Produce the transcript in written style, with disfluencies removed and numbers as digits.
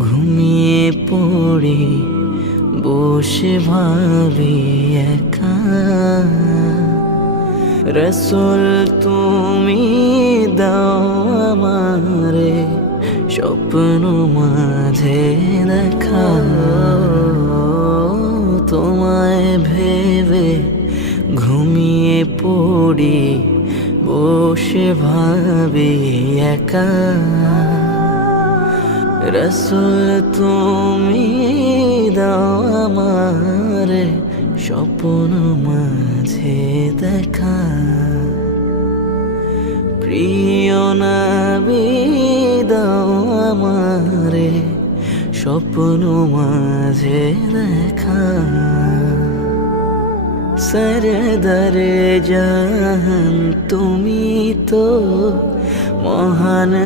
ঘুমিয়ে পড়ে বসে ভাবি একা। রসুল তুমি দাও আমারে স্বপ্ন মাঝে দেখা। তোমায় ভেবে ঘুমিয়ে পড়ি বসে ভাবি একা। রসুল তুমি দাও আমারে স্বপ্ন মাঝে দেখা। প্রিয় নবী দাও আমারে স্বপ্ন মাঝে দেখা। সরদারে জাহান তুমি তো মহান